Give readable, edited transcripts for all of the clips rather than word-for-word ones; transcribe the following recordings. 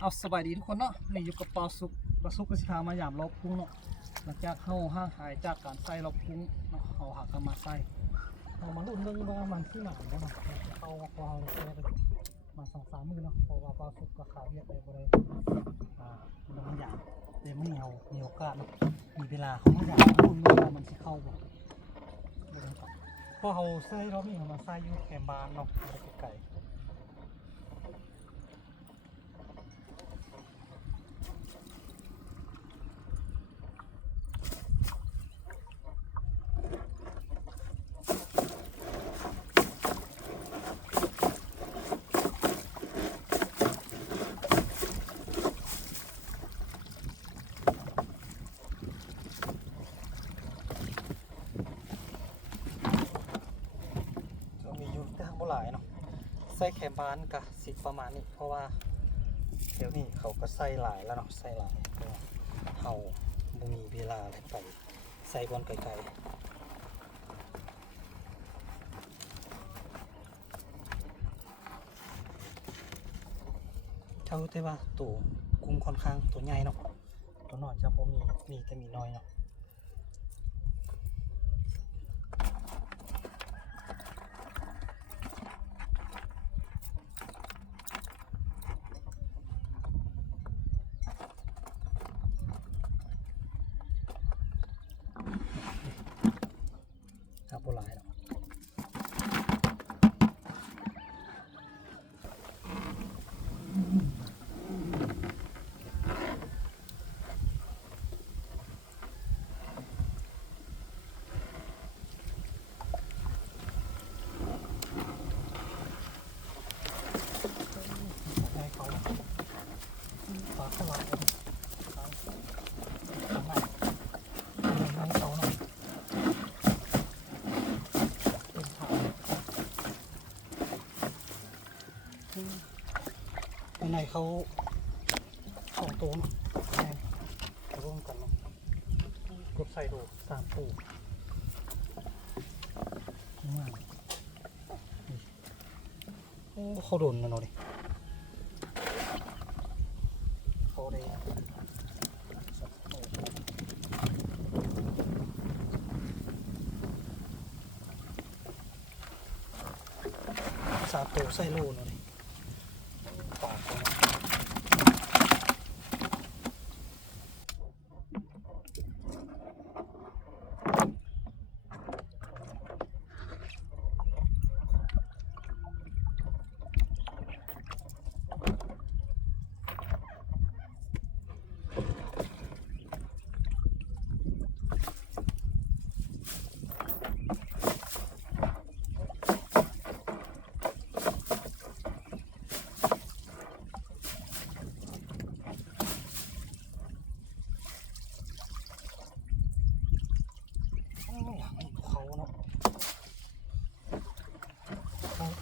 เอาสบายดีทุกคนเนาะนี่อยู่กับปลาสุกก็สิพามายามรอบกุ้งเนาะหลังจากเข้าห้างหายจากการใส่รอบกุ้งเนาะเขาหากันมาใส่เอามาลุ้นเรื่องว่ามันที่ไหนเนาะเข้าพอเราใส่มา2-3 มื้อเนาะเพราะว่าปลาสุกก็ขายเรียกไปบ่ได้มันอยากแต่ไม่เอามีโอกาสเนาะมีเวลาเขาไม่อยากลุ้นว่ามันสิเข้าบ่พอเขาใส่รอบนี้เขามาใส่อยู่แคมบานเนาะไก่หลายเนาะใส่แคมบานกับสิประมาณนี้เพราะว่าเดี๋ยวนี้เขาก็ใส่หลายแล้วเนาะใส่หลายเขาบ่มีเวลาอะไรไปใส่บอลไกลๆเท่าที่ว่าตัวกุ้งค่อนข้างตัวใหญ่เนาะตัวน้อยจะบ่มีแต่มีน้อยเนาะครับโบราณในเขา2 ตัวเนาะร่วมกันเนาะกดใส่ดู3 ปูมากโอ้เขาโดนนะเนาะดิเขาได้3 ตัวใส่โลเนาะดิปากเขาเนาะ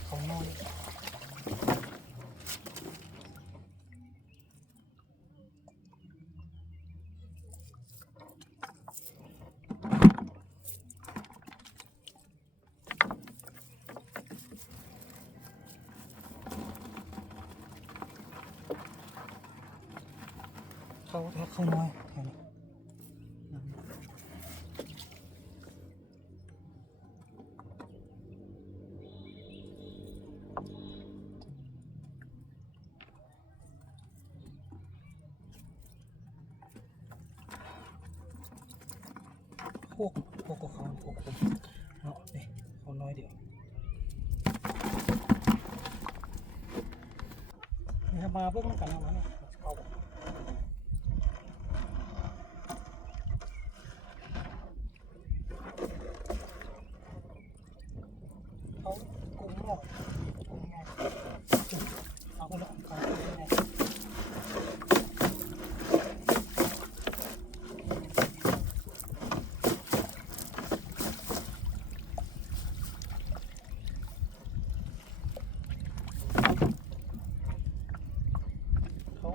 เขาน้อยเขาน้อยแค่นี้พวกของเขาพวกผมเนาะนี่เขาน้อยเดียวนี่มาพวกมันกันแล้วนะเขากุ้งเนาะเอาไปเลยเขา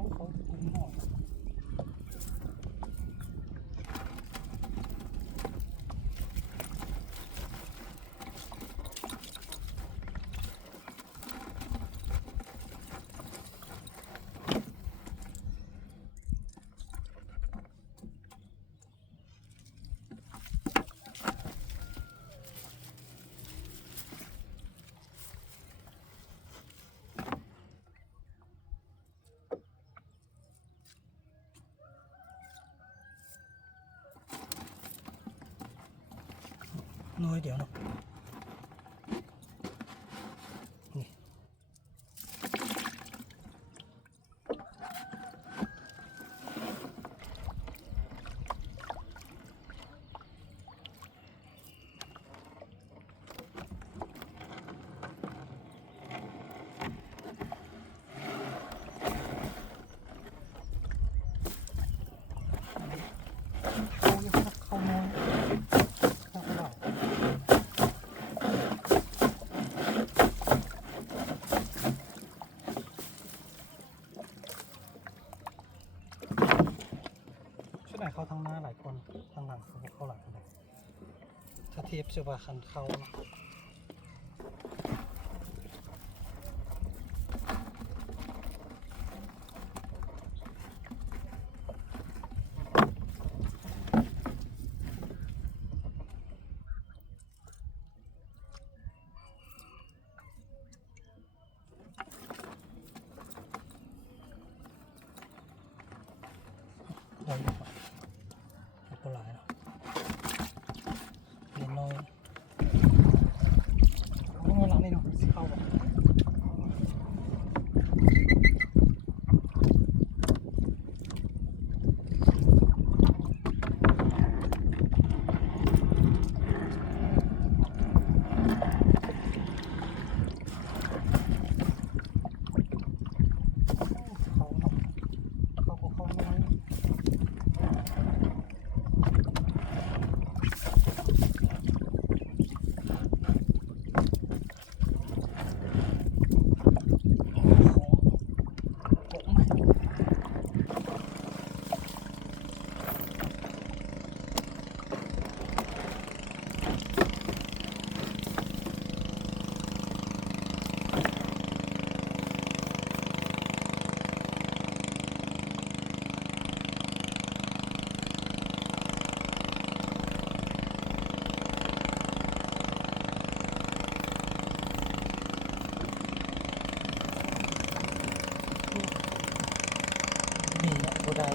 น้อยเดี๋ยวเนาะนี่เข้าเยอะครับเข้าน้อยเข้าเท่าไหร่ชุดไหนเข้าทางหน้าหลายคนทางหลังเข้าหลายคนเลยถ้าเทียบเชื่อว่าคันเข้าเนาะได้อยู่ครับไม่เป็นไรเนาะเรียนน้อยต้องมาหลังนี่เนาะเข้าแบบเขาเนาะเขาก็เข้าน้อยนี่เนาะบ่ได้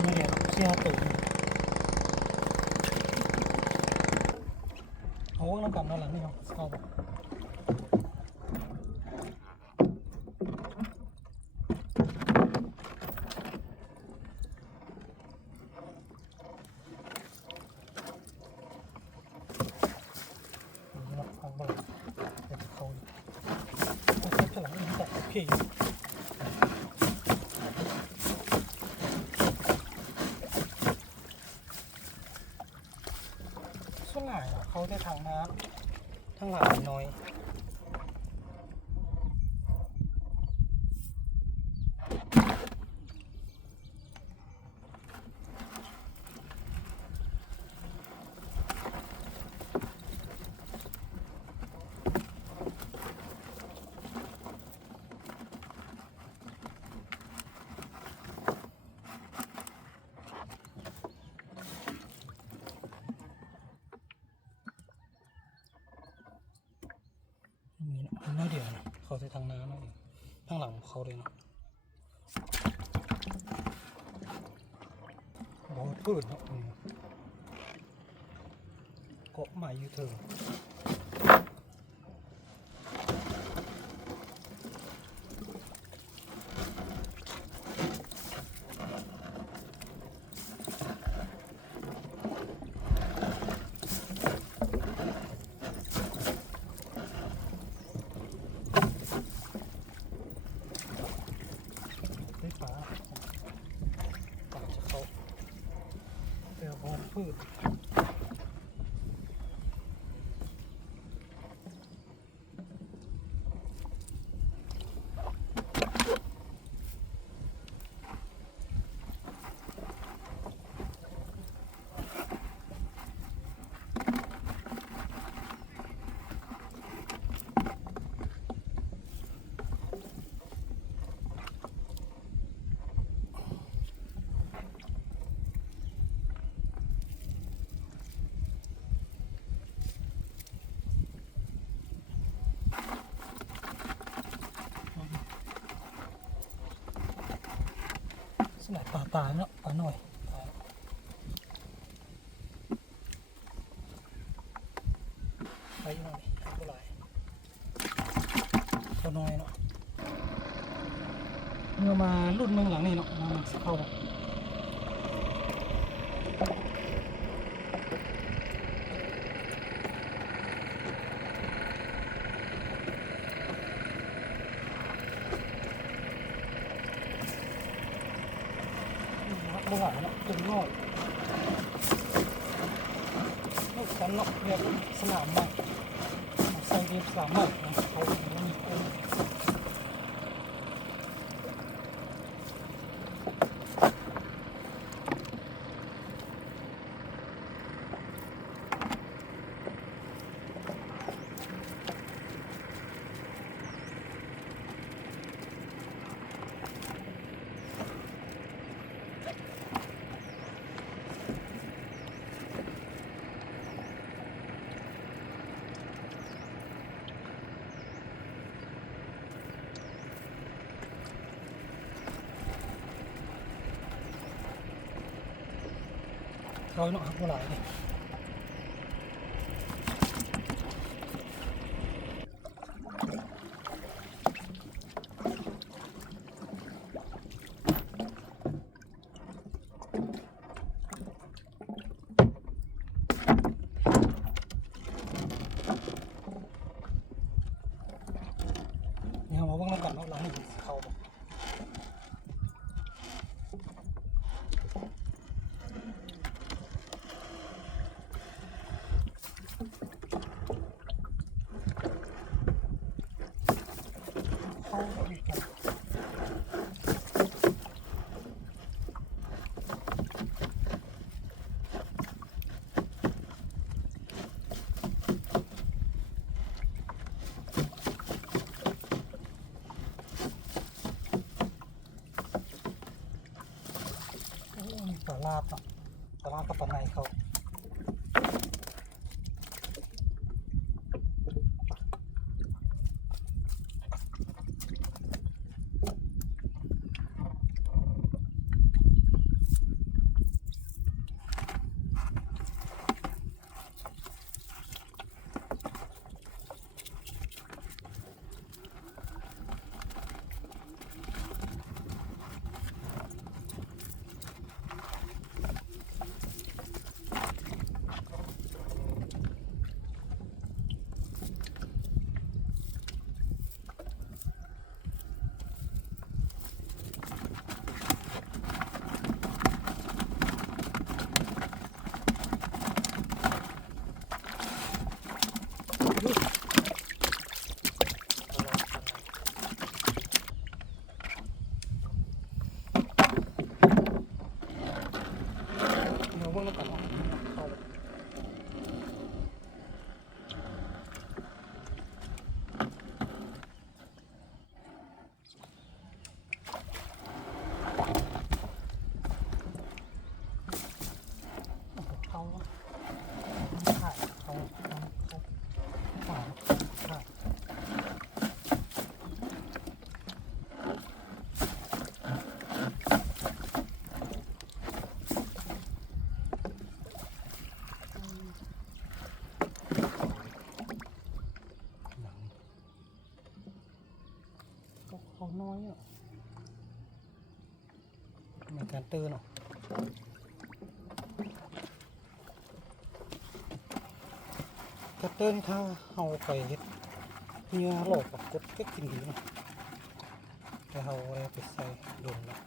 ไม่เรียนเสียตื่นเอาว่างน้ำกันนอนหลังนี่เนาะเข้าแบบนี้เนาะเอาบ่ได้เดี๋ยวเข้าอยู่เอาเทียบจะหลังนี่แต่โอเคอยู่ส่วนหลายเนาะเขาได้ทางน้ำทางหลังน้อยมีเนาะน้อยเดียวนะเขาได้ทางน้ำน้อยเดียวทางหลังเขาเลยเนาะบ่พืชเนาะเกาะใหม่อยู่เถอะได้ปลาจะเข้าเดี๋ยวบ่พืช สมัยป่าตายเนาะป่าหน่อยตายไปอยู่หน่อยให้ผู้หลายตัวน้อยเนาะเมื่อมารุ่นเมืองหลังนี่เนาะมันเข้าเมื่อหลังเนาะตัวน้อยลูกกันเนาะเรียกสนามใหม่ใส่เรียบสนามใหม่เขามีโอ้เขาเนาะผู้หลายเลยเนี่ยมาว่างน้ำกันเนาะหลังนี่เขาเขาอีกกันปลาลาบเนาะปลาลาบกับปลาในเขาเมื่อว่างน้ำกันเนาะเขาเขาถ่ายเขาถ่ายถ่ายเขาน้อยอ่ะมีการเตือนเนาะกระเตือนถ้าเอาไปเฮ็ดเนื้อหลอกกับกดก็กินดีเนาะแต่เอาอะไรไปใส่โดนละ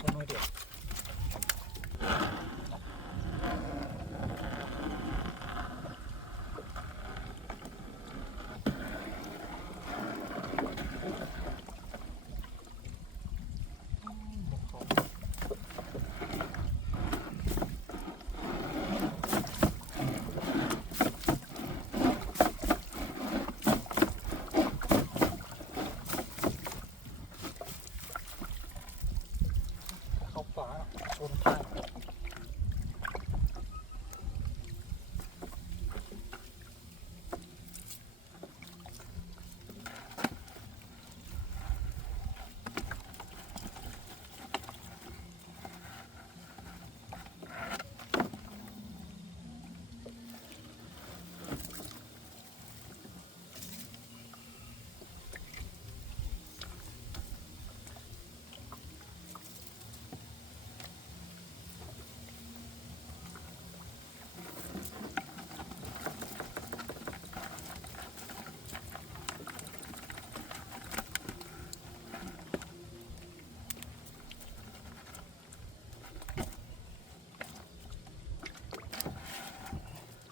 ก็น้อยเดียว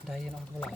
ได้น้องเท่าไหร่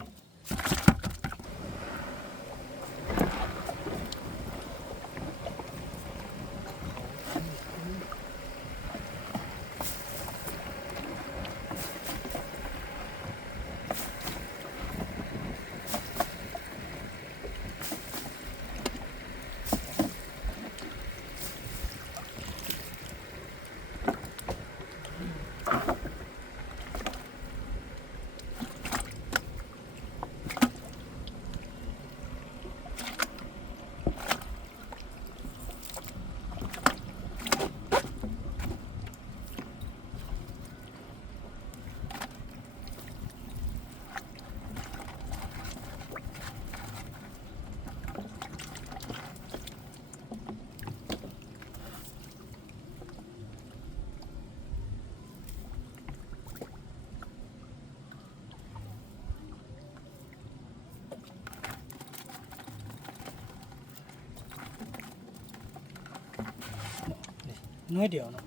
น้อยเดียวเนาะ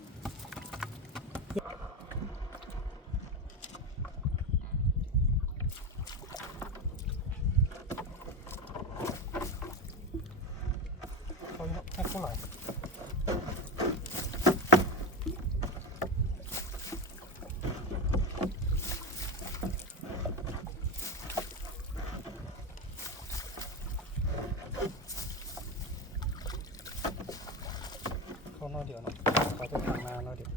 เขาให้เท่าไหร่เขาน้อยเดียวเนาะเขาจะทำมาน้อยเดียว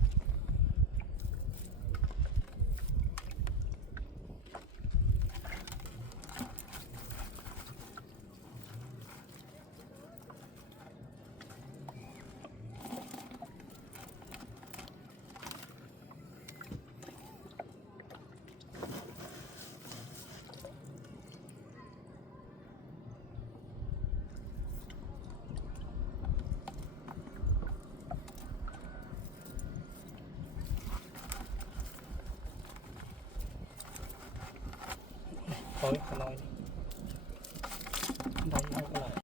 เขาน้อย